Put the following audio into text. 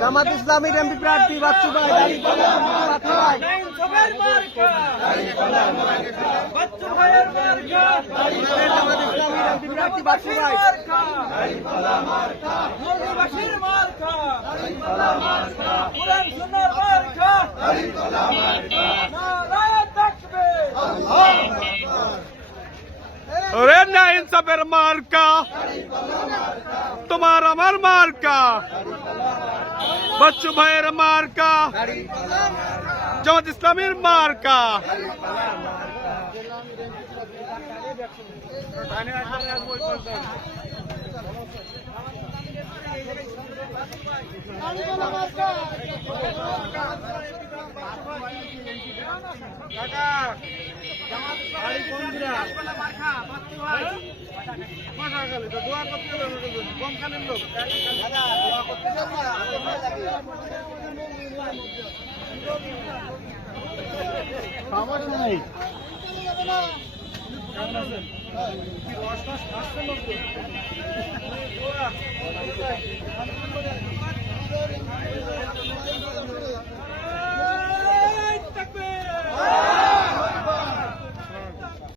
জামাত ইসলামীর এমপি প্রার্থী বাচ্চু ভাই। জামাত ইসলামীর এমপি প্রার্থী বাচ্চু ভাই सबर मार का। तुम्हारा मर मार का। बच्चू भैर मार का। जमत इस्लामी मार का। আমার নাই কেমন আছেন কি রস মাস আসছে লোক